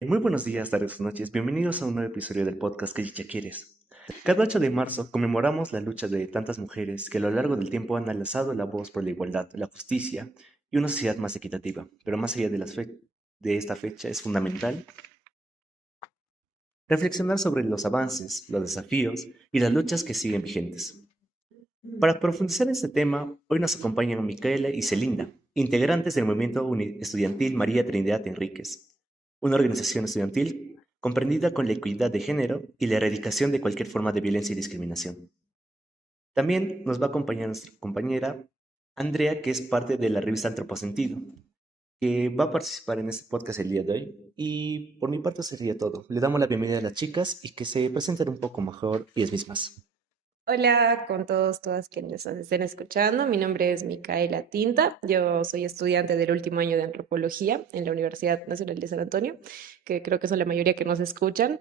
Muy buenos días, tardes o noches. Bienvenidos a un nuevo episodio del podcast que ya quieres. Cada 8 de marzo conmemoramos la lucha de tantas mujeres que a lo largo del tiempo han alzado la voz por la igualdad, la justicia y una sociedad más equitativa. Pero más allá de esta fecha es fundamental reflexionar sobre los avances, los desafíos y las luchas que siguen vigentes. Para profundizar en este tema, hoy nos acompañan Micaela y Celinda, integrantes del movimiento estudiantil María Trinidad Enríquez, una organización estudiantil comprendida con la equidad de género y la erradicación de cualquier forma de violencia y discriminación. También nos va a acompañar nuestra compañera Andrea, que es parte de la revista Antroposentido, que va a participar en este podcast el día de hoy. Y por mi parte sería todo. Le damos la bienvenida a las chicas y que se presenten un poco mejor ellas mismas. Hola con todos, todas quienes nos estén escuchando. Mi nombre es Micaela Tinta. Yo soy estudiante del último año de antropología en la Universidad Nacional de San Antonio, que creo que son la mayoría que nos escuchan.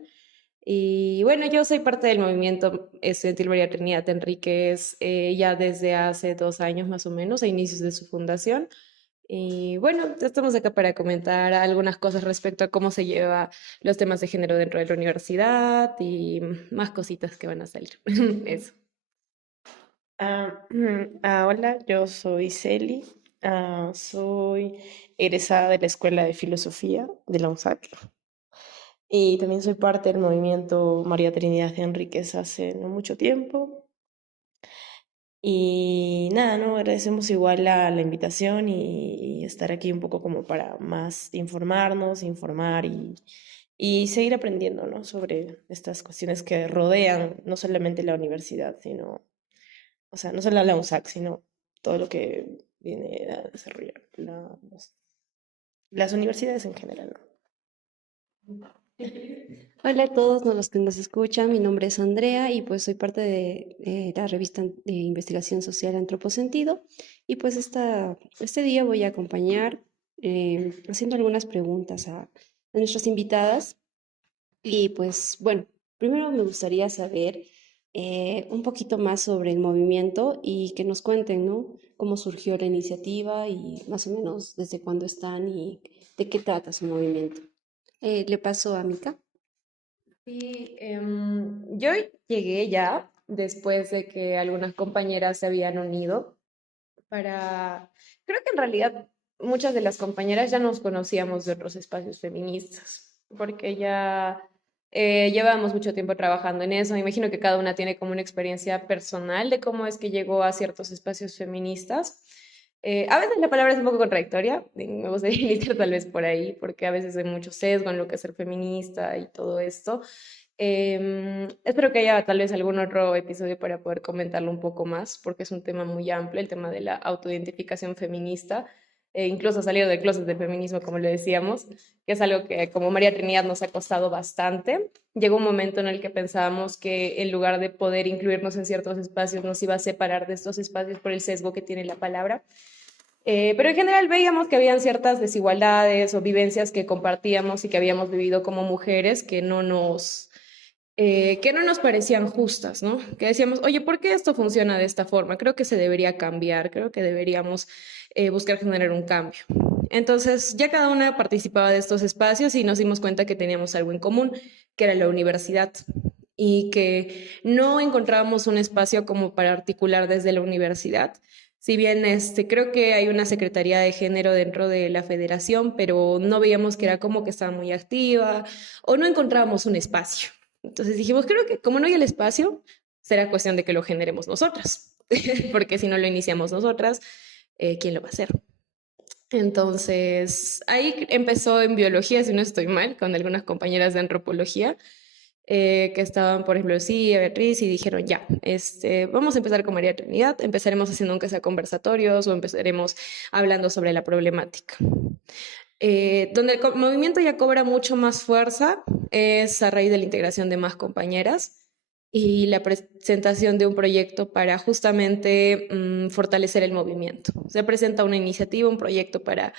Y bueno, yo soy parte del movimiento estudiantil María Trinidad Enríquez ya desde hace 2 años más o menos, a inicios de su fundación. Y bueno, estamos acá para comentar algunas cosas respecto a cómo se lleva los temas de género dentro de la universidad y más cositas que van a salir. Eso. Hola, yo soy Celi, soy egresada de la Escuela de Filosofía de la UNSAC y también soy parte del movimiento María Trinidad de Enríquez hace no mucho tiempo. Y nada, ¿no? Agradecemos igual la invitación y estar aquí un poco como para más informarnos, informar y seguir aprendiendo, ¿no? Sobre estas cuestiones que rodean no solamente la universidad, sino, o sea, no solo la UNSAC, sino todo lo que viene a desarrollar las universidades en general, ¿no? Hola a todos los que nos escuchan, mi nombre es Andrea y pues soy parte de la revista de investigación social Antroposentido y pues este día voy a acompañar haciendo algunas preguntas a nuestras invitadas y pues bueno, primero me gustaría saber un poquito más sobre el movimiento y que nos cuenten, ¿no? Cómo surgió la iniciativa y más o menos desde cuándo están y de qué trata su movimiento. Le paso a Mika. Sí, yo llegué ya después de que algunas compañeras se habían unido para, creo que en realidad muchas de las compañeras ya nos conocíamos de otros espacios feministas, porque ya llevábamos mucho tiempo trabajando en eso. Me imagino que cada una tiene como una experiencia personal de cómo es que llegó a ciertos espacios feministas. A veces la palabra es un poco contradictoria, y me gustaría iniciar tal vez por ahí, porque a veces hay mucho sesgo en lo que es ser feminista y todo esto. Espero que haya tal vez algún otro episodio para poder comentarlo un poco más, porque es un tema muy amplio, el tema de la autoidentificación feminista, incluso salir del closet del feminismo, como le decíamos, que es algo que como María Trinidad nos ha costado bastante. Llegó un momento en el que pensábamos que en lugar de poder incluirnos en ciertos espacios, nos iba a separar de estos espacios por el sesgo que tiene la palabra. Pero en general veíamos que habían ciertas desigualdades o vivencias que compartíamos y que habíamos vivido como mujeres que no nos parecían justas, ¿no? Que decíamos, oye, ¿por qué esto funciona de esta forma? Creo que se debería cambiar, creo que deberíamos buscar generar un cambio. Entonces, ya cada una participaba de estos espacios y nos dimos cuenta que teníamos algo en común, que era la universidad, y que no encontrábamos un espacio como para articular desde la universidad. Si bien creo que hay una Secretaría de Género dentro de la federación, pero no veíamos que era como que estaba muy activa o no encontrábamos un espacio. Entonces dijimos, creo que como no hay el espacio, será cuestión de que lo generemos nosotras, porque si no lo iniciamos nosotras, ¿quién lo va a hacer? Entonces, ahí empezó en biología, si no estoy mal, con algunas compañeras de antropología, que estaban, por ejemplo, sí, Beatriz, y dijeron, ya, vamos a empezar con María Trinidad, empezaremos haciendo aunque sea conversatorios o empezaremos hablando sobre la problemática. Donde el movimiento ya cobra mucho más fuerza es a raíz de la integración de más compañeras y la presentación de un proyecto para justamente fortalecer el movimiento. Se presenta una iniciativa, un proyecto para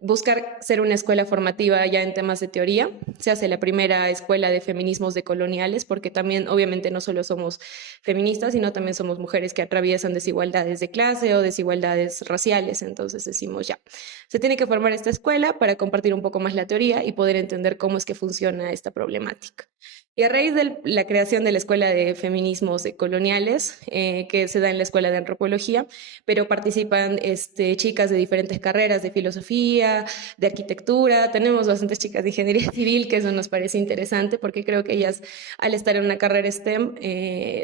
buscar ser una escuela formativa ya en temas de teoría. Se hace la primera escuela de feminismos decoloniales, porque también obviamente no solo somos feministas, sino también somos mujeres que atraviesan desigualdades de clase o desigualdades raciales. Entonces decimos ya, se tiene que formar esta escuela para compartir un poco más la teoría y poder entender cómo es que funciona esta problemática. Y a raíz de la creación de la Escuela de Feminismos Coloniales, que se da en la Escuela de Antropología, pero participan chicas de diferentes carreras, de filosofía, de arquitectura, tenemos bastantes chicas de ingeniería civil, que eso nos parece interesante, porque creo que ellas, al estar en una carrera STEM,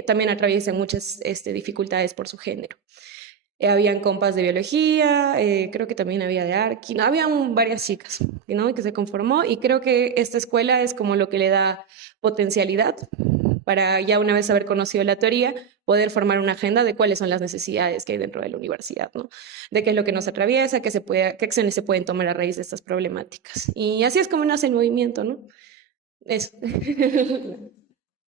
también atraviesan muchas dificultades por su género. Habían compas de biología, creo que también había de arqui, no, habían varias chicas, ¿no? Que se conformó y creo que esta escuela es como lo que le da potencialidad para ya una vez haber conocido la teoría, poder formar una agenda de cuáles son las necesidades que hay dentro de la universidad, ¿no? De qué es lo que nos atraviesa, qué acciones se pueden tomar a raíz de estas problemáticas. Y así es como nace el movimiento, ¿no? Eso.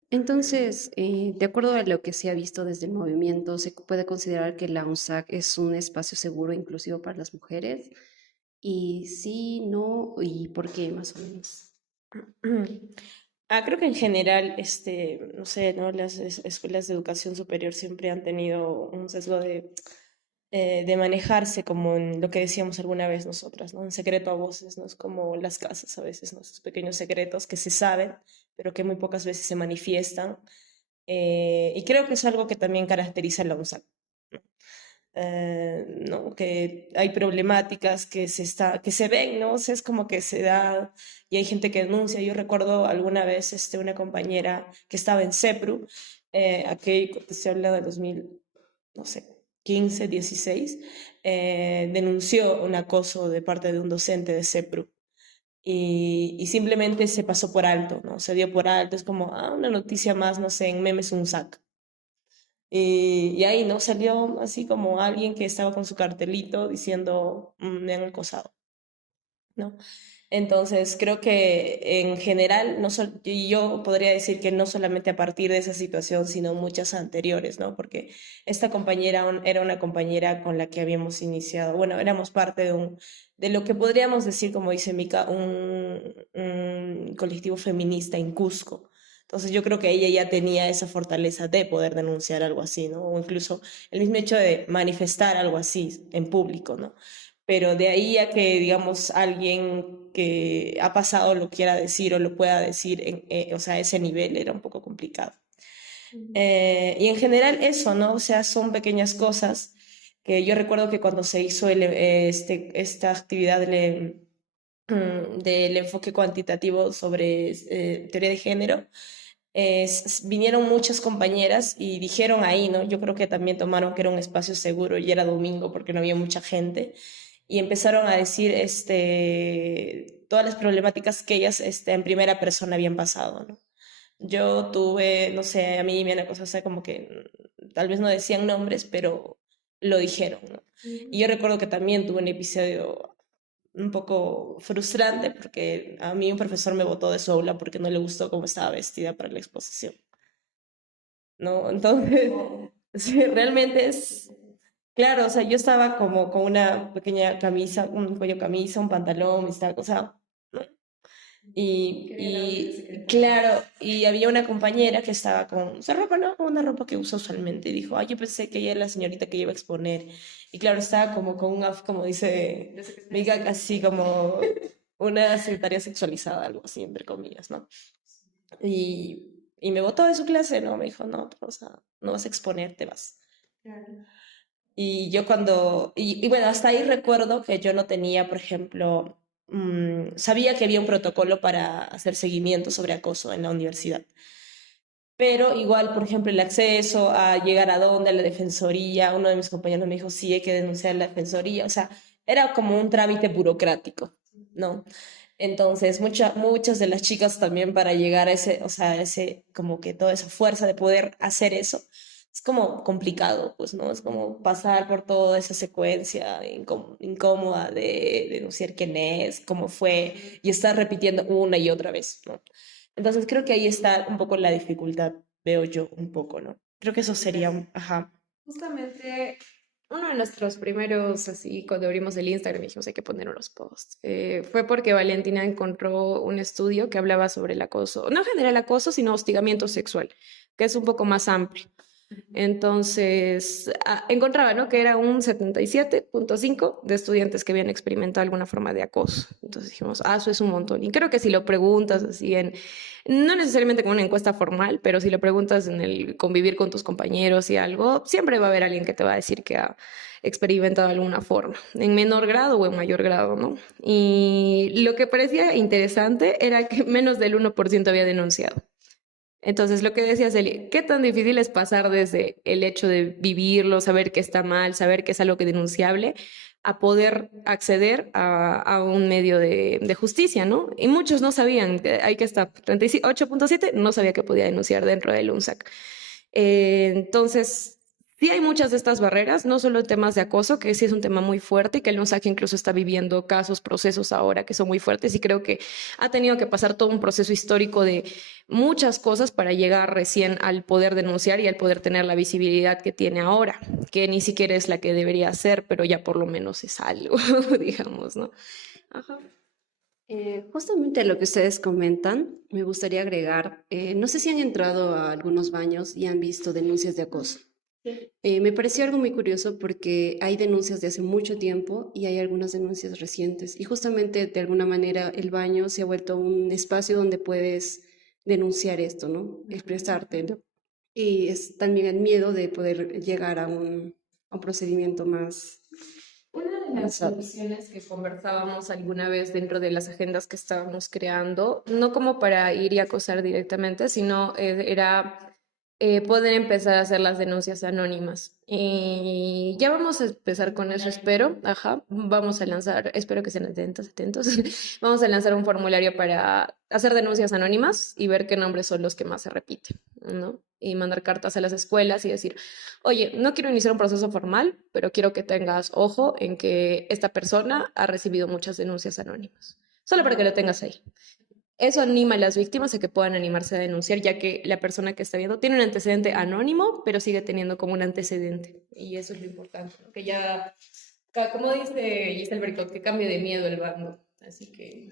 Entonces, de acuerdo a lo que se ha visto desde el movimiento, se puede considerar que la UNSAC es un espacio seguro e inclusivo para las mujeres. Y sí, no, y por qué más o menos. Creo que en general, no sé, ¿no? Las escuelas de educación superior siempre han tenido un sesgo de manejarse como en lo que decíamos alguna vez nosotras, ¿no? En secreto a voces, ¿no? Es como las casas a veces, ¿no? Esos pequeños secretos que se saben, pero que muy pocas veces se manifiestan. Y creo que es algo que también caracteriza a la UNSAC, ¿no? ¿No? Que hay problemáticas que se ven, ¿no? O sea, es como que se da y hay gente que denuncia. Yo recuerdo alguna vez una compañera que estaba en CEPRU, aquí se habla de 2000, no sé, 15, 16, denunció un acoso de parte de un docente de CEPRU. Y simplemente se pasó por alto, ¿no? Se dio por alto, es como, una noticia más, no sé, en memes un sac. Y ahí, ¿no? Salió así como alguien que estaba con su cartelito diciendo, me han acosado, ¿no? Entonces, creo que en general, y yo podría decir que no solamente a partir de esa situación, sino muchas anteriores, ¿no? Porque esta compañera era una compañera con la que habíamos iniciado, bueno, éramos parte de lo que podríamos decir, como dice Mika, un colectivo feminista en Cusco. Entonces yo creo que ella ya tenía esa fortaleza de poder denunciar algo así, ¿no? O incluso el mismo hecho de manifestar algo así en público, ¿no? Pero de ahí a que, digamos, alguien que ha pasado lo quiera decir o lo pueda decir, o sea, a ese nivel era un poco complicado. Y en general eso, ¿no? O sea, son pequeñas cosas que yo recuerdo que cuando se hizo esta actividad del enfoque cuantitativo sobre teoría de género, vinieron muchas compañeras y dijeron ahí, ¿no? Yo creo que también tomaron que era un espacio seguro y era domingo porque no había mucha gente y empezaron a decir todas las problemáticas que ellas en primera persona habían pasado, ¿no? Yo tuve, no sé, a mí me han acosado, o sea, como que tal vez no decían nombres, pero lo dijeron, ¿no? Y yo recuerdo que también tuve un episodio un poco frustrante porque a mí un profesor me botó de su aula porque no le gustó cómo estaba vestida para la exposición, ¿no? Entonces, sí, realmente es, claro, o sea, yo estaba como con una pequeña camisa, un cuello camisa, un pantalón, mis tacos, o sea, ¿no? Y claro, y había una compañera que estaba con su ropa, ¿no? Con una ropa que usa usualmente. Y dijo, ay, yo pensé que ella era la señorita que iba a exponer. Y claro, estaba como con un como dice Miga, así como una secretaria sexualizada, algo así, entre comillas, ¿no? Y me botó de su clase, ¿no? Me dijo, no, no vas a exponer, te vas. Y yo y bueno, hasta ahí recuerdo que yo no tenía, por ejemplo, sabía que había un protocolo para hacer seguimiento sobre acoso en la universidad. Pero igual, por ejemplo, el acceso a llegar a dónde, a la defensoría, uno de mis compañeros me dijo, sí, hay que denunciar a la defensoría, o sea, era como un trámite burocrático, ¿no? Entonces, muchas de las chicas también para llegar a ese, o sea, como que toda esa fuerza de poder hacer eso, es como complicado, pues, ¿no? Es como pasar por toda esa secuencia incómoda de denunciar quién es, cómo fue, y estar repitiendo una y otra vez, ¿no? Entonces creo que ahí está un poco la dificultad, veo yo un poco, ¿no? Creo que eso sería ajá. Justamente Uno de nuestros primeros, así, cuando abrimos el Instagram, dijimos, hay que poner unos posts. Fue porque Valentina encontró un estudio que hablaba sobre el acoso, no general acoso, sino hostigamiento sexual, que es un poco más amplio. Entonces, encontraba, ¿no?, que era un 77.5 de estudiantes que habían experimentado alguna forma de acoso. Entonces dijimos, eso es un montón. Y creo que si lo preguntas así no necesariamente con una encuesta formal, pero si lo preguntas en el convivir con tus compañeros y algo, siempre va a haber alguien que te va a decir que ha experimentado de alguna forma, en menor grado o en mayor grado, ¿no? Y lo que parecía interesante era que menos del 1% había denunciado. Entonces, lo que decía Celi, ¿qué tan difícil es pasar desde el hecho de vivirlo, saber que está mal, saber que es algo que denunciable, a poder acceder a un medio de justicia, ¿no? Y muchos no sabían, hay que estar 38.7 no sabía que podía denunciar dentro del UNSAC. Entonces, sí hay muchas de estas barreras, no solo temas de acoso, que sí es un tema muy fuerte y que el UNSAC incluso está viviendo casos, procesos ahora que son muy fuertes y creo que ha tenido que pasar todo un proceso histórico de muchas cosas para llegar recién al poder denunciar y al poder tener la visibilidad que tiene ahora, que ni siquiera es la que debería ser, pero ya por lo menos es algo, digamos, ¿no? Ajá. Justamente lo que ustedes comentan, me gustaría agregar, no sé si han entrado a algunos baños y han visto denuncias de acoso. Me pareció algo muy curioso porque hay denuncias de hace mucho tiempo y hay algunas denuncias recientes. Y justamente de alguna manera el baño se ha vuelto un espacio donde puedes denunciar esto, ¿no? Expresarte, ¿no? Y es también el miedo de poder llegar a un procedimiento más Una de las avanzado. soluciones que conversábamos alguna vez dentro de las agendas que estábamos creando, no como para ir y acosar directamente, sino era poder empezar a hacer las denuncias anónimas. Y ya vamos a empezar con eso, espero. Ajá, vamos a lanzar, espero que estén atentos, atentos. Vamos a lanzar un formulario para hacer denuncias anónimas y ver qué nombres son los que más se repiten, ¿no? Y mandar cartas a las escuelas y decir, oye, no quiero iniciar un proceso formal, pero quiero que tengas ojo en que esta persona ha recibido muchas denuncias anónimas. Solo para que lo tengas ahí. Eso anima a las víctimas a que puedan animarse a denunciar, ya que la persona que está viendo tiene un antecedente anónimo, pero sigue teniendo como un antecedente. Y eso es lo importante, ¿no? Que ya, como dice Giselle Bricot, que cambie de miedo el bando. Así que...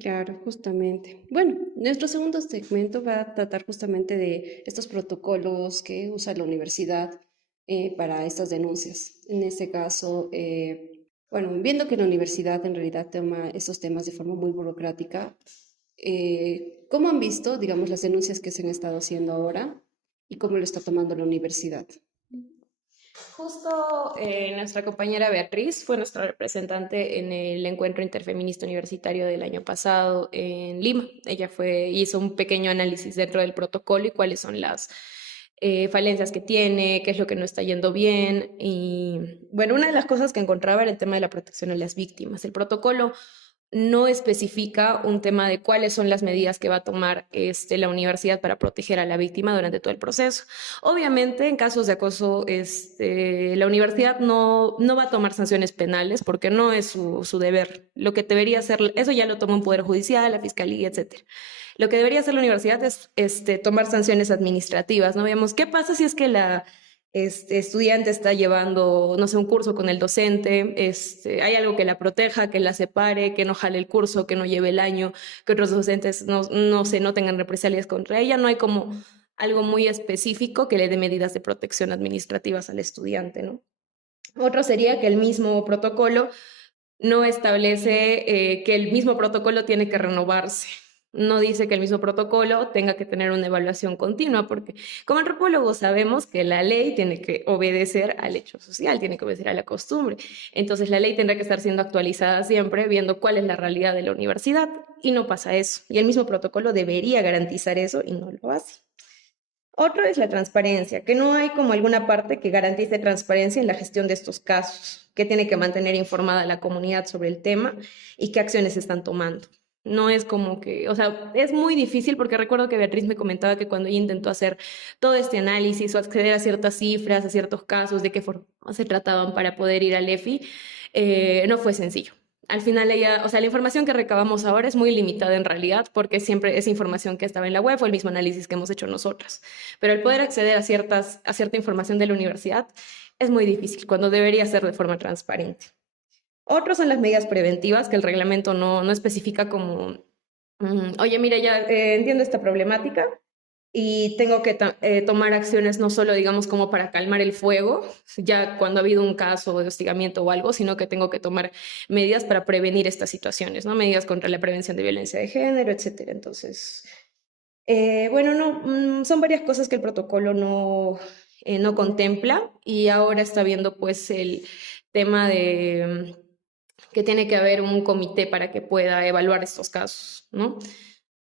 Claro, justamente. Bueno, nuestro segundo segmento va a tratar justamente de estos protocolos que usa la universidad para estas denuncias. En este caso, bueno, viendo que la universidad en realidad toma estos temas de forma muy burocrática, ¿cómo han visto, digamos, las denuncias que se han estado haciendo ahora y cómo lo está tomando la universidad? Justo nuestra compañera Beatriz fue nuestra representante en el encuentro interfeminista universitario del año pasado en Lima. Ella hizo un pequeño análisis dentro del protocolo y cuáles son las falencias que tiene, qué es lo que no está yendo bien. Y bueno, una de las cosas que encontraba era el tema de la protección a las víctimas. El protocolo no especifica un tema de cuáles son las medidas que va a tomar la universidad para proteger a la víctima durante todo el proceso. Obviamente, en casos de acoso, la universidad no va a tomar sanciones penales porque no es su deber. Lo que debería hacer, eso ya lo toma un poder judicial, la fiscalía, etc. Lo que debería hacer la universidad es tomar sanciones administrativas, ¿no? Veamos, ¿qué pasa si es que la estudiante está llevando, no sé, un curso con el docente, hay algo que la proteja, que la separe, que no jale el curso, que no lleve el año, que otros docentes no tengan represalias contra ella? No hay como algo muy específico que le dé medidas de protección administrativas al estudiante, ¿no? Otro sería que el mismo protocolo no establece que el mismo protocolo tiene que renovarse. No dice que el mismo protocolo tenga que tener una evaluación continua, porque como antropólogos sabemos que la ley tiene que obedecer al hecho social, tiene que obedecer a la costumbre. Entonces la ley tendrá que estar siendo actualizada siempre, viendo cuál es la realidad de la universidad, y no pasa eso. Y el mismo protocolo debería garantizar eso y no lo hace. Otro es la transparencia, que no hay como alguna parte que garantice transparencia en la gestión de estos casos, que tiene que mantener informada a la comunidad sobre el tema y qué acciones se están tomando. No es como que, o sea, es muy difícil porque recuerdo que Beatriz me comentaba que cuando ella intentó hacer todo este análisis o acceder a ciertas cifras, a ciertos casos, de qué forma se trataban para poder ir al EFI, no fue sencillo. Al final ella, o sea, la información que recabamos ahora es muy limitada en realidad porque siempre es información que estaba en la web o el mismo análisis que hemos hecho nosotras. Pero el poder acceder a cierta información de la universidad es muy difícil, cuando debería ser de forma transparente. Otros son las medidas preventivas que el reglamento no especifica como, oye, mira, ya entiendo esta problemática y tengo que tomar acciones no solo, digamos, como para calmar el fuego, ya cuando ha habido un caso de hostigamiento o algo, sino que tengo que tomar medidas para prevenir estas situaciones, ¿no? Medidas contra la prevención de violencia de género, etcétera. Entonces, bueno, no, son varias cosas que el protocolo no contempla y ahora está viendo pues el tema de que tiene que haber un comité para que pueda evaluar estos casos, ¿no?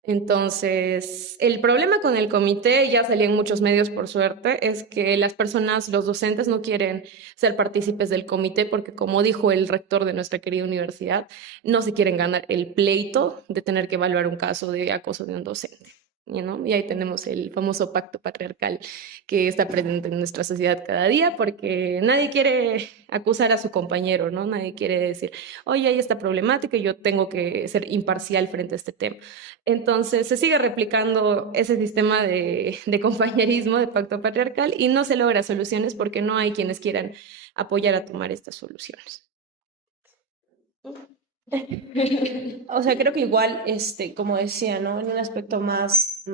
Entonces, el problema con el comité, ya salía en muchos medios por suerte, es que las personas, los docentes no quieren ser partícipes del comité porque, como dijo el rector de nuestra querida universidad, no se quieren ganar el pleito de tener que evaluar un caso de acoso de un docente. ¿No? Y ahí tenemos el famoso pacto patriarcal que está presente en nuestra sociedad cada día porque nadie quiere acusar a su compañero, ¿no? Nadie quiere decir, oye, hay esta problemática y yo tengo que ser imparcial frente a este tema. Entonces se sigue replicando ese sistema de compañerismo, de pacto patriarcal y no se logra soluciones porque no hay quienes quieran apoyar a tomar estas soluciones. O sea, creo que igual, como decía, ¿no? En un aspecto más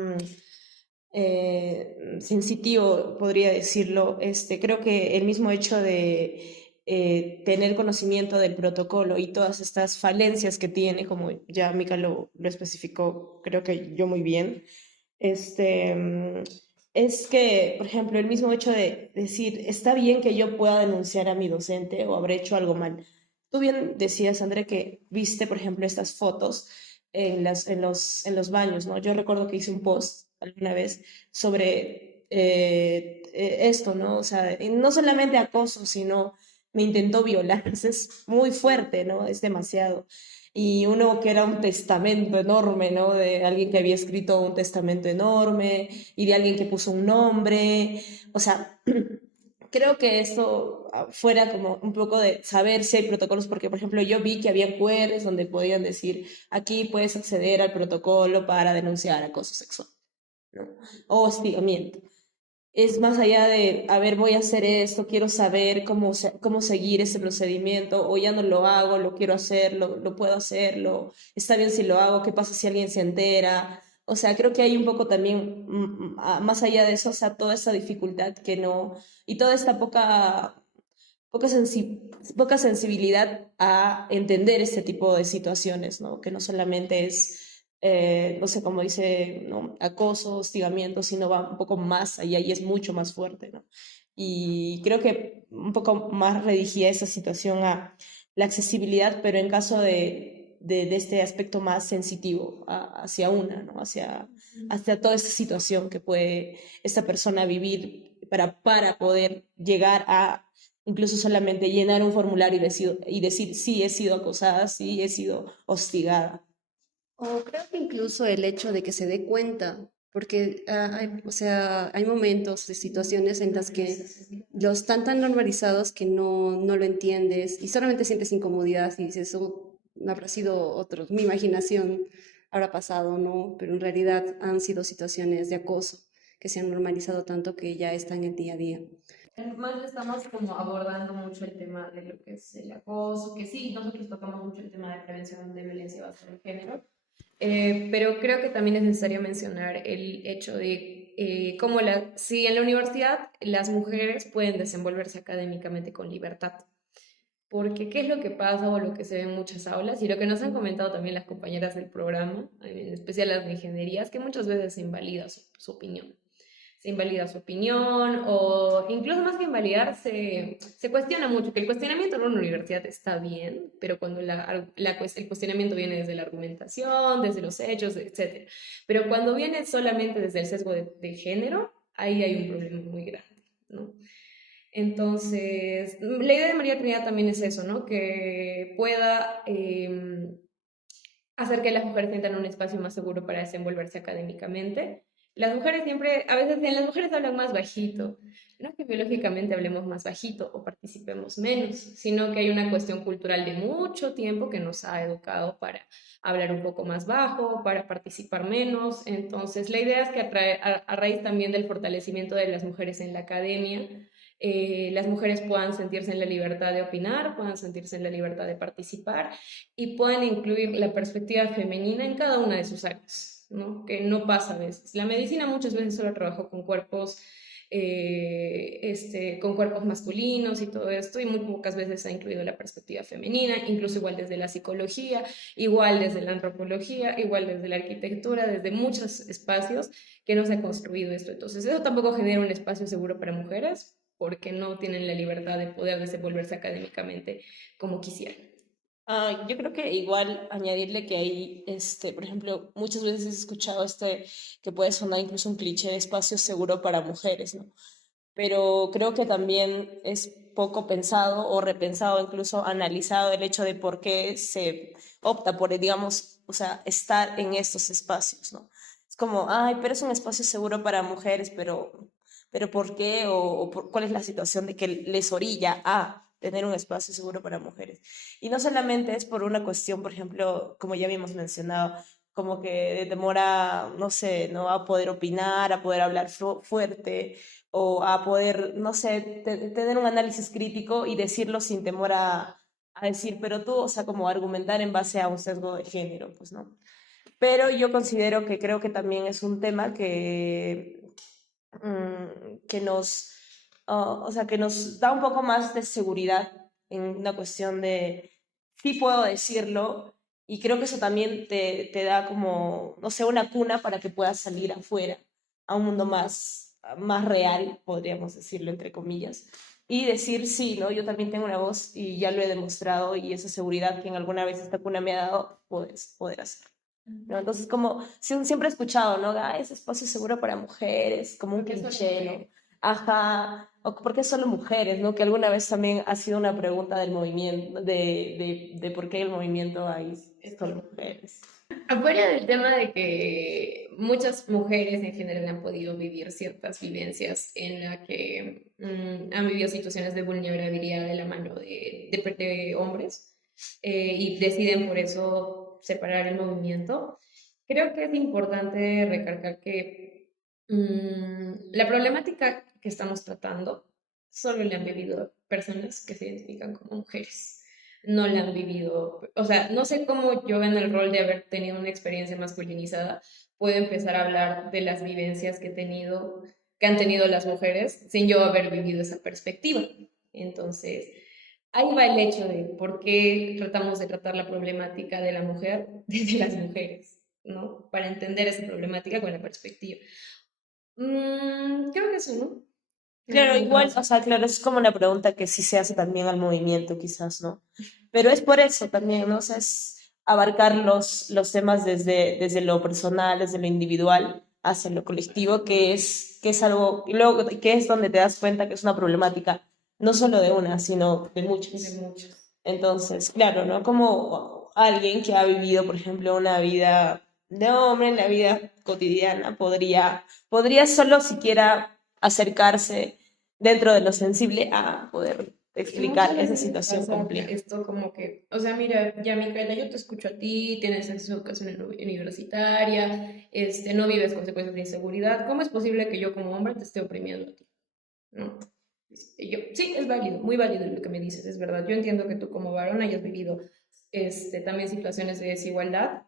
sensitivo, podría decirlo, creo que el mismo hecho de tener conocimiento del protocolo y todas estas falencias que tiene, como ya Mika lo especificó, creo que yo muy bien, es que, por ejemplo, el mismo hecho de decir, está bien que yo pueda denunciar a mi docente o habré hecho algo mal. Tú bien decías, André, que viste, por ejemplo, estas fotos en los baños, ¿no? Yo recuerdo que hice un post alguna vez sobre esto, ¿no? O sea, y no solamente acoso, sino me intentó violar. Es muy fuerte, ¿no? Es demasiado. Y uno que era un testamento enorme, ¿no? De alguien que había escrito un testamento enorme y de alguien que puso un nombre. O sea, creo que esto fuera como un poco de saber si hay protocolos, porque por ejemplo yo vi que había QRs donde podían decir, aquí puedes acceder al protocolo para denunciar acoso sexual, ¿no? O hostigamiento. Es más allá de, a ver, voy a hacer esto, quiero saber cómo seguir ese procedimiento, o ya no lo hago, lo quiero hacer, lo puedo hacerlo, está bien si lo hago, ¿qué pasa si alguien se entera? O sea, creo que hay un poco también, más allá de eso, o sea, toda esta dificultad que no, y toda esta poca sensibilidad a entender este tipo de situaciones, ¿no? Que no solamente es, no sé cómo dice, ¿no? Acoso, hostigamiento, sino va un poco más allá y es mucho más fuerte, ¿no? Y creo que un poco más redigía esa situación a la accesibilidad, pero en caso de este aspecto más sensitivo hacia una, ¿no? Hacia toda esta situación que puede esta persona vivir para poder llegar a incluso solamente llenar un formulario y decir, sí, he sido acosada, sí, he sido hostigada. O creo que incluso el hecho de que se dé cuenta, porque o sea, hay momentos, situaciones en las que los están tan normalizados que no lo entiendes y solamente sientes incomodidad y dices, "Oh, no habrá sido otro, mi imaginación habrá pasado, ¿no? Pero en realidad han sido situaciones de acoso que se han normalizado tanto que ya están en el día a día. Más estamos como abordando mucho el tema de lo que es el acoso, que sí, nosotros tocamos mucho el tema de prevención de violencia basada en género, pero creo que también es necesario mencionar el hecho de cómo si en la universidad las mujeres pueden desenvolverse académicamente con libertad. Porque qué es lo que pasa o lo que se ve en muchas aulas y lo que nos han comentado también las compañeras del programa, en especial las de ingeniería, es que muchas veces se invalida su opinión. Se invalida su opinión o incluso más que invalidar, se cuestiona mucho, que el cuestionamiento en una universidad está bien, pero cuando el cuestionamiento viene desde la argumentación, desde los hechos, etc. Pero cuando viene solamente desde el sesgo de género, ahí hay un problema muy grande, ¿no? Entonces, la idea de María Trinidad también es eso, ¿no? Que pueda hacer que las mujeres tengan un espacio más seguro para desenvolverse académicamente. Las mujeres siempre, a veces en las mujeres hablan más bajito. No es que biológicamente hablemos más bajito o participemos menos, sino que hay una cuestión cultural de mucho tiempo que nos ha educado para hablar un poco más bajo, para participar menos. Entonces, la idea es que a raíz también del fortalecimiento de las mujeres en la academia, las mujeres puedan sentirse en la libertad de opinar, puedan sentirse en la libertad de participar y puedan incluir la perspectiva femenina en cada una de sus áreas, ¿no? Que no pasa a veces. La medicina muchas veces solo trabajó con cuerpos masculinos y todo esto, y muy pocas veces ha incluido la perspectiva femenina, incluso igual desde la psicología, igual desde la antropología, igual desde la arquitectura, desde muchos espacios que no se ha construido esto. Entonces, eso tampoco genera un espacio seguro para mujeres, porque no tienen la libertad de poder desenvolverse académicamente como quisieran. Yo creo que igual añadirle que hay, por ejemplo, muchas veces he escuchado que puede sonar incluso un cliché de espacio seguro para mujeres, ¿no? Pero creo que también es poco pensado o repensado, incluso analizado el hecho de por qué se opta por, digamos, o sea, estar en estos espacios, ¿no? Es como, ay, pero es un espacio seguro para mujeres, pero ¿por qué? ¿Cuál es la situación de que les orilla a tener un espacio seguro para mujeres? Y no solamente es por una cuestión, por ejemplo, como ya habíamos mencionado, como que de temor a, no sé, ¿no? A poder opinar, a poder hablar fuerte o a poder, no sé, tener un análisis crítico y decirlo sin temor a decir, pero tú, o sea, como argumentar en base a un sesgo de género, pues, ¿no? Pero yo considero que creo que también es un tema que nos, o sea, que nos da un poco más de seguridad en una cuestión de, sí puedo decirlo, y creo que eso también te da como, no sé, una cuna para que puedas salir afuera a un mundo más real, podríamos decirlo entre comillas, y decir, sí, ¿no? Yo también tengo una voz y ya lo he demostrado y esa seguridad que en alguna vez esta cuna me ha dado, puedes poder hacerlo. ¿No? Entonces, como siempre he escuchado, ¿no? Ah, ese espacio seguro para mujeres, como un cliché, ¿no? Ajá, o ¿por qué solo mujeres, no? Que alguna vez también ha sido una pregunta del movimiento, de por qué el movimiento hay solo mujeres. Afuera del tema de que muchas mujeres en general han podido vivir ciertas vivencias en la que han vivido situaciones de vulnerabilidad de la mano de hombres y deciden por eso separar el movimiento, creo que es importante recalcar que la problemática que estamos tratando solo la han vivido personas que se identifican como mujeres, no la han vivido, o sea, no sé cómo yo en el rol de haber tenido una experiencia masculinizada puedo empezar a hablar de las vivencias que han tenido las mujeres sin yo haber vivido esa perspectiva. Entonces, ahí va el hecho de por qué tratamos de tratar la problemática de la mujer desde las mujeres, ¿no? Para entender esa problemática con la perspectiva. Creo que eso, ¿no? Claro, igual, o sea, claro, es como una pregunta que sí se hace también al movimiento, quizás, ¿no? Pero es por eso también, ¿no? O sea, es abarcar los temas desde lo personal, desde lo individual, hacia lo colectivo, que es algo, y luego que es donde te das cuenta que es una problemática, no solo de una, sino de muchas. De muchos. Entonces, claro, ¿no? Como alguien que ha vivido, por ejemplo, una vida de hombre, en la vida cotidiana, podría solo siquiera acercarse dentro de lo sensible a poder Y explicar muchas esa veces situación pasa compleja. esto como que, o sea, mira, ya Micaela, yo te escucho a ti, tienes acceso a educación universitaria, no vives consecuencias de inseguridad, ¿cómo es posible que yo como hombre te esté oprimiendo a ti? ¿No? Y yo, sí, es válido, muy válido lo que me dices, es verdad. Yo entiendo que tú como varón hayas vivido también situaciones de desigualdad,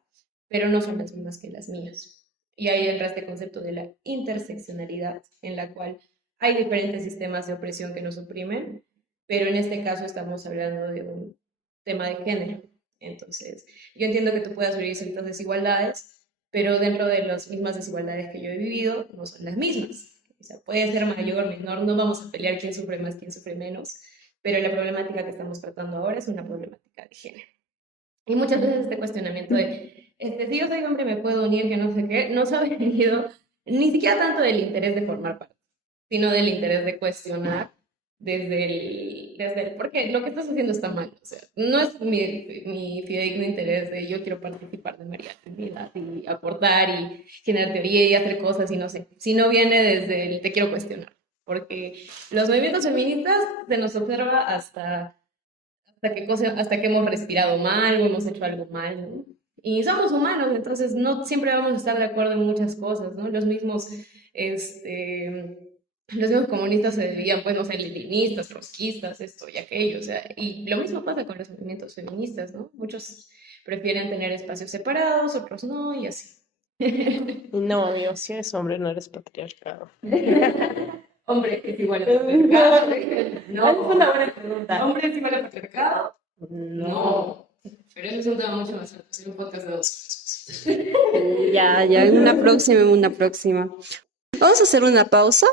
pero no son las mismas que las mías. Y ahí entra este concepto de la interseccionalidad, en la cual hay diferentes sistemas de opresión que nos oprimen, pero en este caso estamos hablando de un tema de género. Entonces, yo entiendo que tú puedas vivir ciertas desigualdades, pero dentro de las mismas desigualdades que yo he vivido, no son las mismas. O sea, puede ser mayor, menor, no vamos a pelear quién sufre más, quién sufre menos, pero la problemática que estamos tratando ahora es una problemática de género. Y muchas veces este cuestionamiento de, si yo soy hombre me puedo unir, que no sé qué, no se ha venido ni siquiera tanto del interés de formar parte, sino del interés de cuestionar porque lo que estás haciendo está mal, o sea, no es mi fidedigno interés de yo quiero participar de María Trinidad y aportar y generar teoría y hacer cosas y no sé, sino viene desde el te quiero cuestionar, porque los movimientos feministas se nos observa hasta que hemos respirado mal o hemos hecho algo mal, ¿no? Y somos humanos, entonces no siempre vamos a estar de acuerdo en muchas cosas, ¿no? Los mismos, los mismos comunistas se dividían, pues, no sé, leninistas, trotskistas, esto y aquello, o sea, y lo mismo pasa con los movimientos feministas, ¿no? Muchos prefieren tener espacios separados, otros no, y así. No, amigo, si eres hombre, no eres patriarcado. Hombre es igual a patriarcado. No, es una buena pregunta. ¿Hombre es igual a patriarcado? No. Pero eso es un tema mucho más alto, es un podcast de 2 horas. Ya, en una próxima. Vamos a hacer una pausa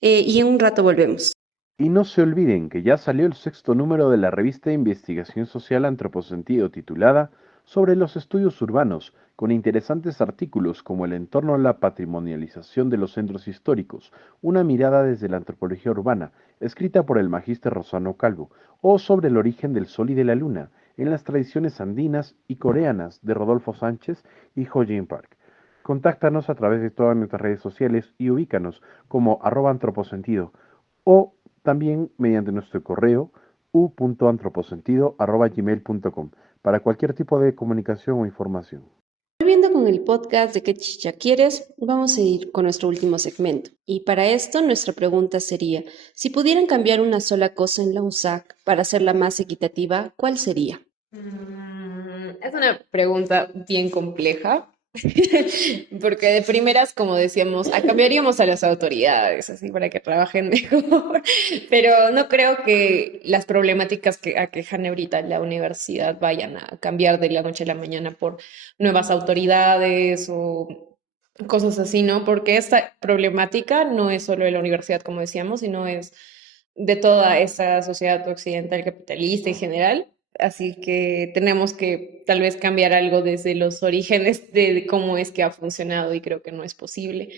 y en un rato volvemos. Y no se olviden que ya salió el 6º número de la revista de investigación social Antroposentido titulada Sobre los estudios urbanos, con interesantes artículos como el entorno a la patrimonialización de los centros históricos, una mirada desde la antropología urbana, escrita por el magíster Rosano Calvo, o sobre el origen del sol y de la luna, en las tradiciones andinas y coreanas de Rodolfo Sánchez y Ho-Jin Park. Contáctanos a través de todas nuestras redes sociales y ubícanos como @antroposentido o también mediante nuestro correo u.antroposentido@gmail.com para cualquier tipo de comunicación o información. Volviendo con el podcast de ¿Qué chicha quieres? Vamos a ir con nuestro último segmento. Y para esto nuestra pregunta sería, si pudieran cambiar una sola cosa en la USAC para hacerla más equitativa, ¿cuál sería? Es una pregunta bien compleja, porque de primeras, como decíamos, cambiaríamos a las autoridades, así para que trabajen mejor, pero no creo que las problemáticas que aquejan ahorita la universidad vayan a cambiar de la noche a la mañana por nuevas autoridades o cosas así, ¿no? Porque esta problemática no es solo de la universidad, como decíamos, sino es de toda esa sociedad occidental capitalista en general. Así que tenemos que tal vez cambiar algo desde los orígenes de cómo es que ha funcionado y creo que no es posible.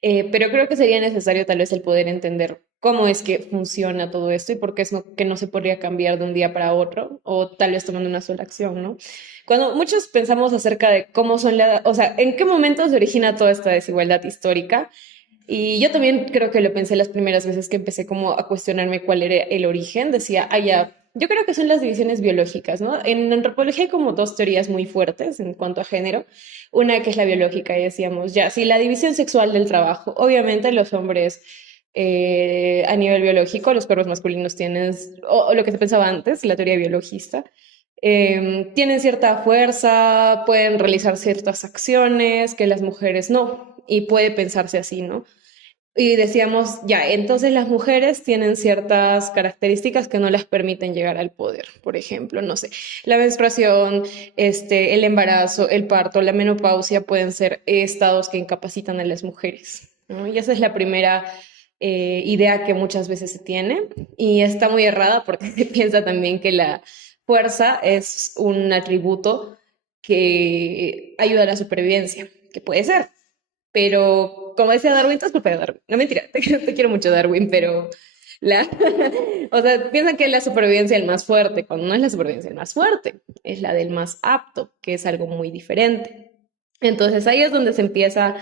Pero creo que sería necesario tal vez el poder entender cómo es que funciona todo esto y por qué es que no se podría cambiar de un día para otro o tal vez tomando una sola acción, ¿no? Cuando muchos pensamos acerca de cómo son o sea, en qué momento se origina toda esta desigualdad histórica, y yo también creo que lo pensé las primeras veces que empecé como a cuestionarme cuál era el origen. Decía, ah, ya, yo creo que son las divisiones biológicas, ¿no? En antropología hay como dos teorías muy fuertes en cuanto a género. Una que es la biológica y decíamos, ya, si la división sexual del trabajo, obviamente los hombres a nivel biológico, los cuerpos masculinos tienen, o lo que se pensaba antes, la teoría biologista, tienen cierta fuerza, pueden realizar ciertas acciones que las mujeres no, y puede pensarse así, ¿no? Y decíamos, ya, entonces las mujeres tienen ciertas características que no les permiten llegar al poder. Por ejemplo, no sé, la menstruación, el embarazo, el parto, la menopausia pueden ser estados que incapacitan a las mujeres, ¿no? Y esa es la primera idea que muchas veces se tiene y está muy errada porque se piensa también que la fuerza es un atributo que ayuda a la supervivencia, que puede ser, pero como decía Darwin, todo es culpa de Darwin. No, mentira, te quiero mucho, Darwin, pero la, o sea, piensan que es la supervivencia el más fuerte, cuando no es la supervivencia el más fuerte, es la del más apto, que es algo muy diferente. Entonces ahí es donde se empieza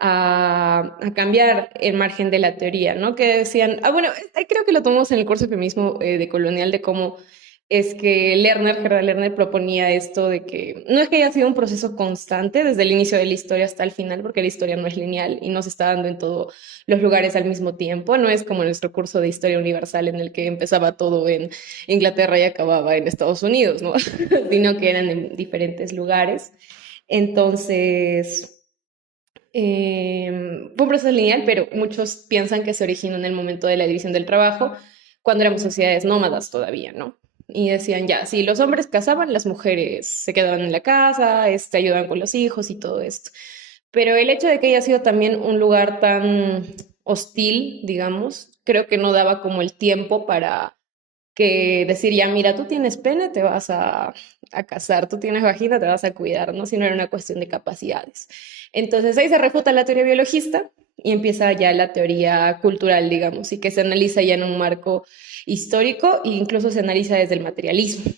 a cambiar el margen de la teoría, ¿no? Que decían, bueno, creo que lo tomamos en el curso de feminismo de colonial, de cómo es que Gerda Lerner proponía esto de que no es que haya sido un proceso constante desde el inicio de la historia hasta el final, porque la historia no es lineal y no se está dando en todos los lugares al mismo tiempo, no es como nuestro curso de historia universal en el que empezaba todo en Inglaterra y acababa en Estados Unidos, ¿no? Sino que eran en diferentes lugares. Entonces, fue un proceso lineal, pero muchos piensan que se originó en el momento de la división del trabajo, cuando éramos sociedades nómadas todavía, ¿no? Y decían, ya, si los hombres casaban, las mujeres se quedaban en la casa, ayudaban con los hijos y todo esto. Pero el hecho de que haya sido también un lugar tan hostil, digamos, creo que no daba como el tiempo para que decir, ya, mira, tú tienes pene, te vas a casar, tú tienes vagina, te vas a cuidar, ¿no? Si no era una cuestión de capacidades. Entonces ahí se refuta la teoría biologista y empieza ya la teoría cultural, digamos, y que se analiza ya en un marco histórico e incluso se analiza desde el materialismo,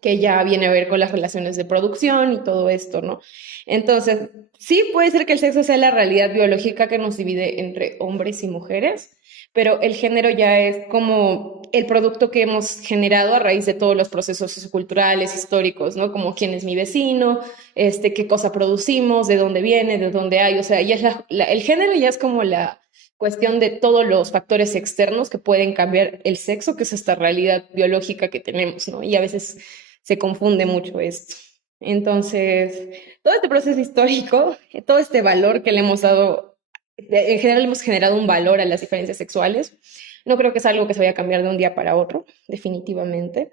que ya viene a ver con las relaciones de producción y todo esto, ¿no? Entonces, sí puede ser que el sexo sea la realidad biológica que nos divide entre hombres y mujeres, pero el género ya es como el producto que hemos generado a raíz de todos los procesos socioculturales, históricos, ¿no? Como quién es mi vecino, qué cosa producimos, de dónde viene, de dónde hay, o sea, ya es el género ya es como cuestión de todos los factores externos que pueden cambiar el sexo, que es esta realidad biológica que tenemos, ¿no? Y a veces se confunde mucho esto. Entonces, todo este proceso histórico, todo este valor que le hemos dado, en general hemos generado un valor a las diferencias sexuales. No creo que es algo que se vaya a cambiar de un día para otro, definitivamente.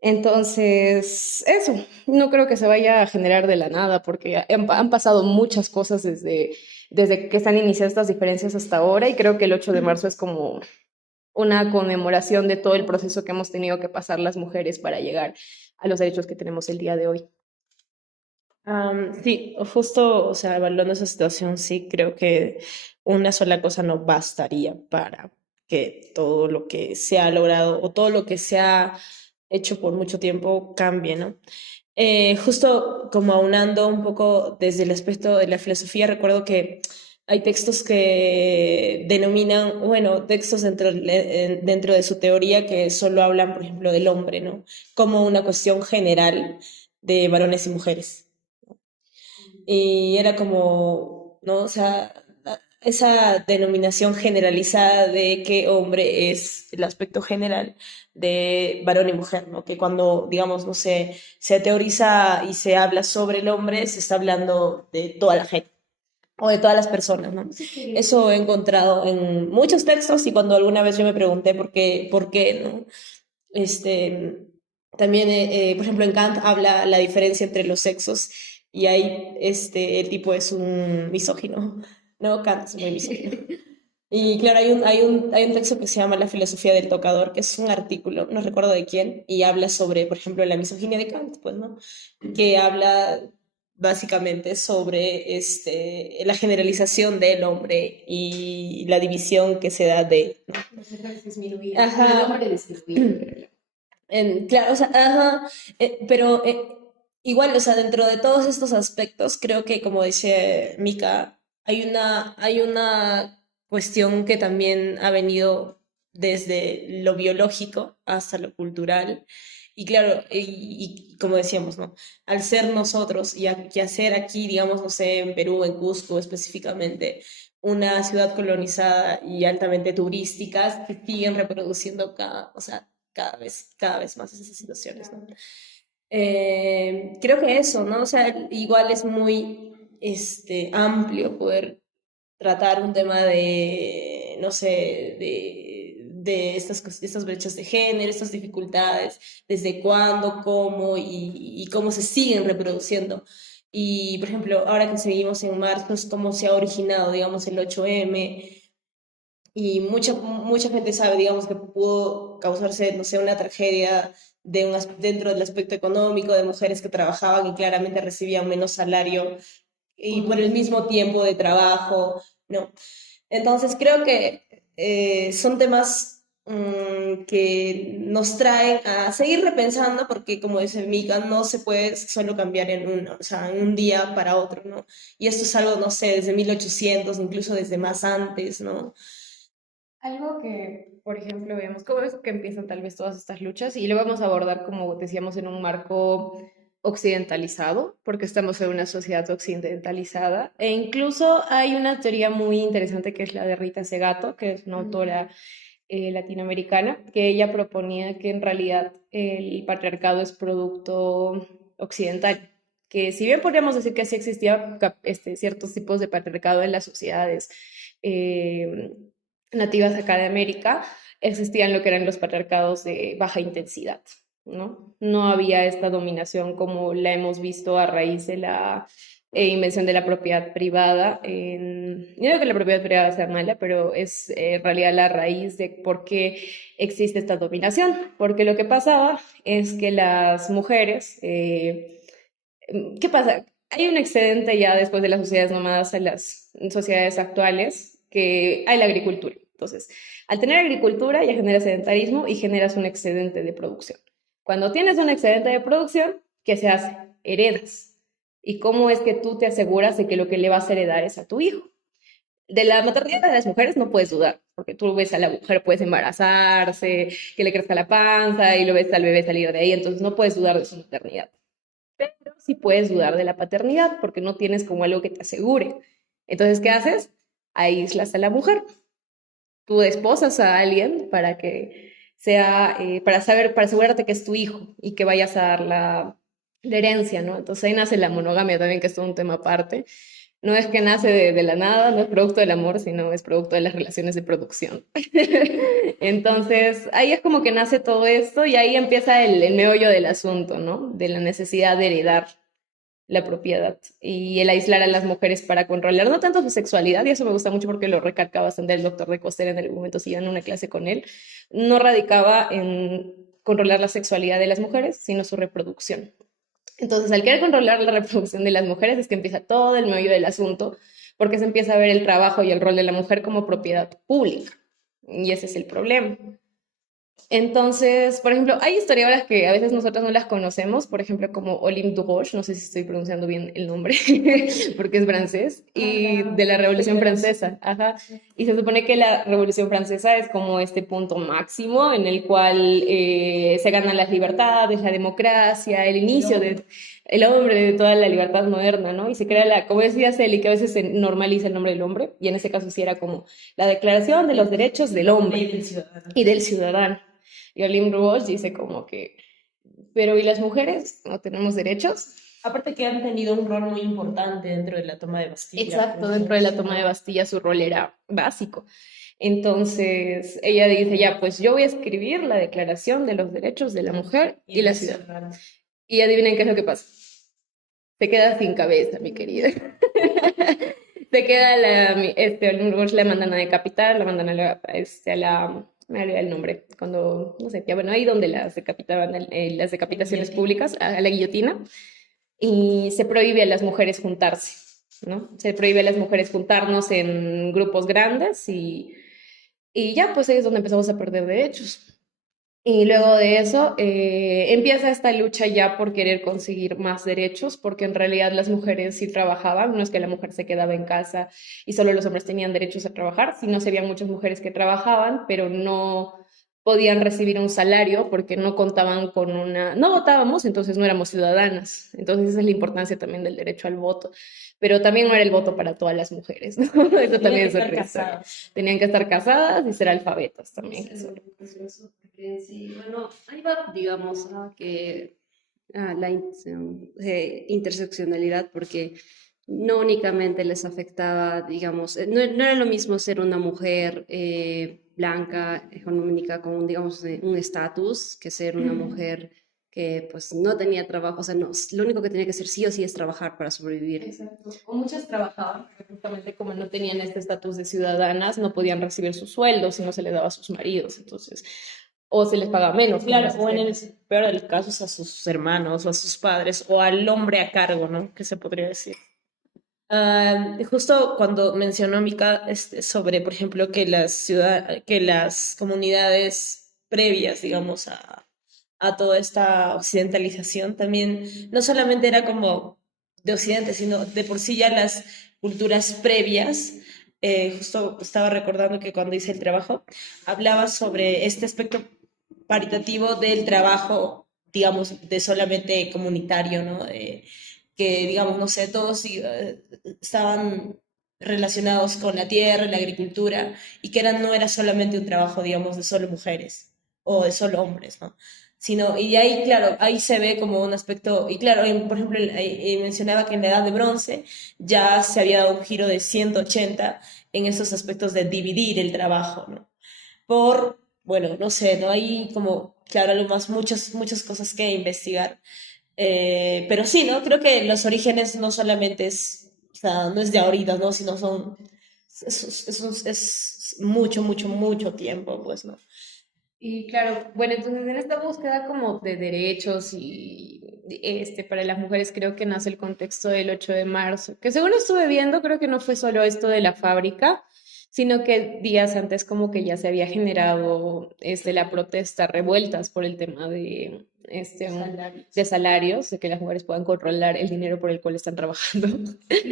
Entonces, eso, no creo que se vaya a generar de la nada, porque han pasado muchas cosas desde que están iniciadas estas diferencias hasta ahora, y creo que el 8 de marzo es como una conmemoración de todo el proceso que hemos tenido que pasar las mujeres para llegar a los derechos que tenemos el día de hoy. Sí, justo, o sea, evaluando esa situación, sí, creo que una sola cosa no bastaría para que todo lo que se ha logrado o todo lo que se ha hecho por mucho tiempo cambie, ¿no? Justo como aunando un poco desde el aspecto de la filosofía, recuerdo que hay textos que denominan, bueno, textos dentro de su teoría que solo hablan, por ejemplo, del hombre, ¿no? Como una cuestión general de varones y mujeres. Y era como, ¿no? O sea, esa denominación generalizada de que hombre es el aspecto general de varón y mujer, ¿no? Que cuando, digamos, no sé, se teoriza y se habla sobre el hombre, se está hablando de toda la gente o de todas las personas, ¿no? Eso he encontrado en muchos textos y cuando alguna vez yo me pregunté por qué, ¿no? Este, también, por ejemplo, en Kant habla la diferencia entre los sexos y ahí el tipo es un misógino, ¿no? Kant es muy misógino. Y claro, hay un texto que se llama La filosofía del tocador, que es un artículo, no recuerdo de quién, y habla sobre, por ejemplo, la misoginia de Kant, pues, ¿no? Que habla básicamente sobre la generalización del hombre y la división que se da de... Las mujeres disminuir, Ajá. el hombre disminuir. Claro, o sea, ajá, pero igual, o sea, dentro de todos estos aspectos, creo que como dice Mika, hay una cuestión que también ha venido desde lo biológico hasta lo cultural. Y claro, y como decíamos, ¿no? Al ser nosotros y hacer aquí, digamos, no sé, en Perú, en Cusco específicamente, una ciudad colonizada y altamente turística, que siguen reproduciendo o sea, cada vez más esas situaciones, ¿no? Creo que eso, ¿no? O sea, igual es muy amplio poder tratar un tema de, no sé, de estas brechas de género, estas dificultades, desde cuándo, cómo y cómo se siguen reproduciendo. Y, por ejemplo, ahora que seguimos en marzo, es cómo se ha originado, digamos, el 8M, y mucha gente sabe, digamos, que pudo causarse, no sé, una tragedia dentro del aspecto económico de mujeres que trabajaban y claramente recibían menos salario y por el mismo tiempo de trabajo, ¿no? Entonces creo que son temas que nos traen a seguir repensando porque, como dice Mika, no se puede solo cambiar o sea, en un día para otro, ¿no? Y esto es algo, no sé, desde 1800, incluso desde más antes, ¿no? Algo que, por ejemplo, vemos, cómo es que empiezan tal vez todas estas luchas y lo vamos a abordar, como decíamos, en un marco occidentalizado, porque estamos en una sociedad occidentalizada. E incluso hay una teoría muy interesante que es la de Rita Segato, que es una autora latinoamericana, que ella proponía que en realidad el patriarcado es producto occidental, que si bien podríamos decir que sí existía ciertos tipos de patriarcado en las sociedades eh, nativas acá de América, existían lo que eran los patriarcados de baja intensidad, ¿no? No había esta dominación como la hemos visto a raíz de la invención de la propiedad privada. No digo que la propiedad privada sea mala, pero es en realidad la raíz de por qué existe esta dominación. Porque lo que pasaba es que las mujeres, ¿qué pasa? Hay un excedente ya después de las sociedades nómadas a las sociedades actuales, que hay la agricultura. Entonces, al tener agricultura ya generas sedentarismo y generas un excedente de producción. Cuando tienes un excedente de producción, ¿qué se hace? Heredas. ¿Y cómo es que tú te aseguras de que lo que le vas a heredar es a tu hijo? De la maternidad de las mujeres no puedes dudar, porque tú ves a la mujer, puedes embarazarse, que le crezca la panza y lo ves al bebé salir de ahí, entonces no puedes dudar de su maternidad. Pero sí puedes dudar de la paternidad, porque no tienes como algo que te asegure. Entonces, ¿qué haces? Aíslas a la mujer. tú esposas a alguien para que sea, para asegurarte que es tu hijo y que vayas a dar la herencia, ¿no? Entonces ahí nace la monogamia también, que es todo un tema aparte. No es que nace de la nada, no es producto del amor, sino es producto de las relaciones de producción. Entonces, ahí es como que nace todo esto y ahí empieza el meollo del asunto, ¿no? De la necesidad de heredar la propiedad y el aislar a las mujeres para controlar no tanto su sexualidad, y eso me gusta mucho porque lo recalca bastante el doctor de Coster en algún momento, si iban a una clase con él, no radicaba en controlar la sexualidad de las mujeres, sino su reproducción. Entonces, al querer controlar la reproducción de las mujeres es que empieza todo el meollo del asunto, porque se empieza a ver el trabajo y el rol de la mujer como propiedad pública, y ese es el problema. Entonces, por ejemplo, hay historiadoras que a veces nosotros no las conocemos, por ejemplo, como Olympe de Gouges, no sé si estoy pronunciando bien el nombre, porque es francés, y de la Revolución Francesa, ajá. Y se supone que la Revolución Francesa es como este punto máximo en el cual se ganan las libertades, la democracia, el inicio de el hombre, de toda la libertad moderna, ¿no? Y se crea como decía Celi, que a veces se normaliza el nombre del hombre, y en ese caso sí era como la Declaración de los Derechos del Hombre y del Ciudadano. Y Olin Ruosh dice como que, pero ¿y las mujeres? ¿No tenemos derechos? Aparte que han tenido un rol muy importante dentro de la toma de Bastilla. Exacto, pues, dentro de la toma de Bastilla su rol era básico. Entonces ella dice, ya, pues yo voy a escribir la Declaración de los Derechos de la Mujer y la Ciudad. Y adivinen qué es lo que pasa. Se queda sin cabeza, mi querida. Se queda Olin Ruosh la mandan a decapitar, la mandan me olvidé el nombre, cuando, no sé, ya bueno, ahí donde las decapitaban, las decapitaciones públicas, a la guillotina, y se prohíbe a las mujeres juntarse, ¿no? Se prohíbe a las mujeres juntarnos en grupos grandes y ya, pues ahí es donde empezamos a perder derechos. Y luego de eso empieza esta lucha ya por querer conseguir más derechos, porque en realidad las mujeres sí trabajaban, no es que la mujer se quedaba en casa y solo los hombres tenían derechos a trabajar, sino se habían muchas mujeres que trabajaban, pero no podían recibir un salario porque no contaban con no votábamos, entonces no éramos ciudadanas. Entonces esa es la importancia también del derecho al voto. Pero también no era el voto para todas las mujeres, ¿no? Eso también es otra historia. Tenían que estar casadas y ser alfabetas también. Sí, bueno, ahí va, digamos, que la interseccionalidad, porque no únicamente les afectaba, digamos, no era lo mismo ser una mujer blanca, económica, con, digamos, un estatus, que ser una mujer que pues no tenía trabajo, o sea, no, lo único que tenía que hacer sí o sí es trabajar para sobrevivir. Exacto. O muchas trabajaban, porque justamente como no tenían este estatus de ciudadanas, no podían recibir sus sueldos si no se les daba a sus maridos, entonces, o se les pagaba menos. Claro, como o en el las peor de los casos a sus hermanos o a sus padres o al hombre a cargo, ¿no? Que se podría decir. Justo cuando mencionó Mika sobre, por ejemplo, que las comunidades previas, digamos, a toda esta occidentalización, también no solamente era como de Occidente, sino de por sí ya las culturas previas. Justo estaba recordando que cuando hice el trabajo, hablaba sobre este aspecto paritativo del trabajo, digamos, de solamente comunitario, ¿no? Que, digamos, no sé, todos estaban relacionados con la tierra, la agricultura, y que no era solamente un trabajo, digamos, de solo mujeres o de solo hombres, ¿no? Sino, y ahí, claro, ahí se ve como un aspecto, y claro, por ejemplo, mencionaba que en la Edad de Bronce ya se había dado un giro de 180 en esos aspectos de dividir el trabajo, ¿no? Bueno, no sé, ¿no? Hay como, claro, muchas cosas que investigar. Pero sí, ¿no? Creo que los orígenes no solamente o sea, no es de ahorita, ¿no? Sino es mucho, mucho, mucho tiempo, pues, ¿no? Y claro, bueno, entonces en esta búsqueda como de derechos para las mujeres creo que nace el contexto del 8 de marzo, que según estuve viendo, creo que no fue solo esto de la fábrica, sino que días antes como que ya se había generado la protesta, revueltas por el tema de salarios, de que las mujeres puedan controlar el dinero por el cual están trabajando.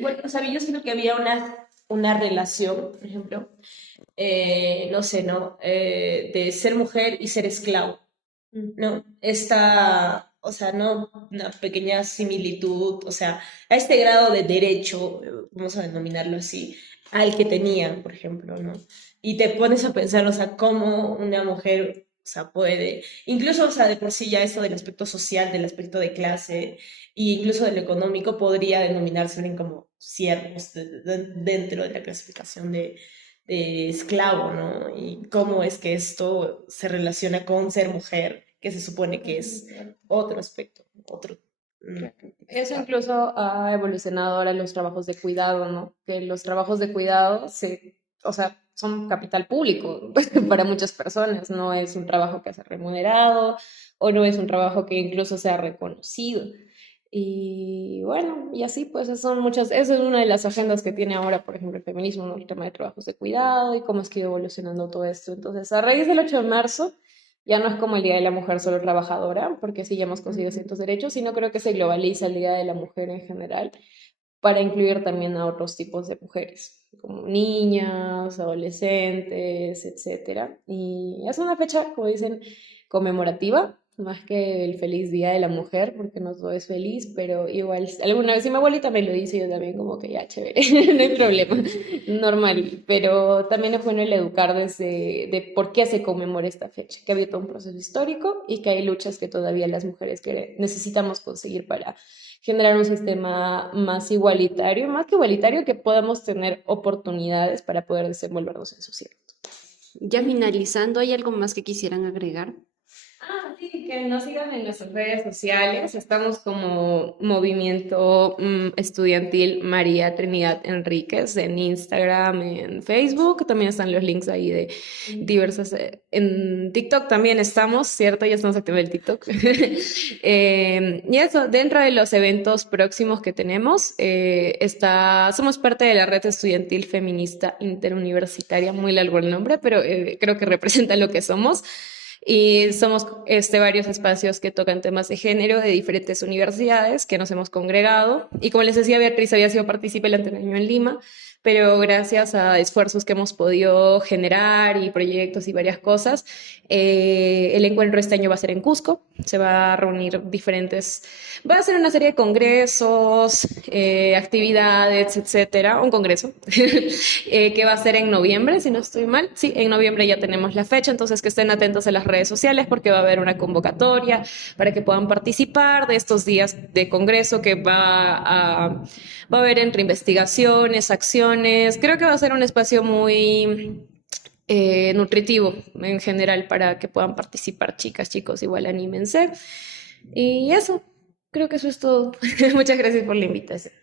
Bueno, o sea, yo siento que había una relación, por ejemplo, no sé, ¿no? De ser mujer y ser esclavo, ¿no? O sea, ¿no? Una pequeña similitud, o sea, a este grado de derecho, vamos a denominarlo así, al que tenía, por ejemplo, ¿no? Y te pones a pensar, o sea, cómo una mujer, o sea, puede, incluso, o sea, de por sí ya eso del aspecto social, del aspecto de clase, e incluso de lo económico, podría denominarse en como siervos dentro de la clasificación de esclavo, ¿no? Y cómo es que esto se relaciona con ser mujer, que se supone que es otro aspecto, otro... Eso incluso ha evolucionado ahora en los trabajos de cuidado, ¿no? Que los trabajos de cuidado o sea, son capital público para muchas personas, no es un trabajo que sea remunerado o no es un trabajo que incluso sea reconocido. Y bueno, y así pues son muchas, esa es una de las agendas que tiene ahora, por ejemplo, el feminismo, ¿no? El tema de trabajos de cuidado y cómo es que ha ido evolucionando todo esto. Entonces, a raíz del 8 de marzo, ya no es como el Día de la Mujer solo trabajadora, porque sí ya hemos conseguido ciertos derechos, sino creo que se globaliza el Día de la Mujer en general para incluir también a otros tipos de mujeres, como niñas, adolescentes, etcétera. Y es una fecha, como dicen, conmemorativa, más que el feliz Día de la Mujer, porque no todo es feliz, pero igual, alguna vez, si mi abuelita me lo dice, yo también como que ya, chévere, no hay problema, normal, pero también es bueno el educar desde de por qué se conmemora esta fecha, que había todo un proceso histórico y que hay luchas que todavía las mujeres que necesitamos conseguir para generar un sistema más igualitario, más que igualitario, que podamos tener oportunidades para poder desenvolvernos en sociedad. Ya finalizando, ¿hay algo más que quisieran agregar? Sí, que nos sigan en nuestras redes sociales. Estamos como Movimiento Estudiantil María Trinidad Enríquez en Instagram, en Facebook. También están los links ahí de diversas. En TikTok también estamos, ¿cierto? Ya estamos activando el TikTok. Y eso, dentro de los eventos próximos que tenemos, somos parte de la Red Estudiantil Feminista Interuniversitaria, muy largo el nombre, pero creo que representa lo que somos. Y somos varios espacios que tocan temas de género de diferentes universidades que nos hemos congregado. Y como les decía, Beatriz había sido partícipe el anterior año en Lima, pero gracias a esfuerzos que hemos podido generar y proyectos y varias cosas, el encuentro este año va a ser en Cusco. Se va a reunir va a ser una serie de congresos, actividades, etcétera. Un congreso que va a ser en noviembre, si no estoy mal. Sí, en noviembre ya tenemos la fecha, entonces que estén atentos a las redes sociales porque va a haber una convocatoria para que puedan participar de estos días de congreso que va a haber entre investigaciones, acciones. Creo que va a ser un espacio muy nutritivo en general para que puedan participar chicas, chicos, igual anímense. Y eso, creo que eso es todo. Muchas gracias por la invitación.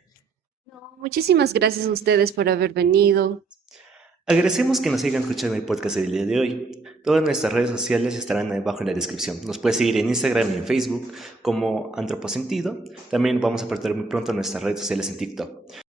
No, muchísimas gracias a ustedes por haber venido. Agradecemos que nos sigan escuchando el podcast del día de hoy. Todas nuestras redes sociales estarán abajo en la descripción. Nos puedes seguir en Instagram y en Facebook como Antropocentido. También vamos a aperturar muy pronto nuestras redes sociales en TikTok.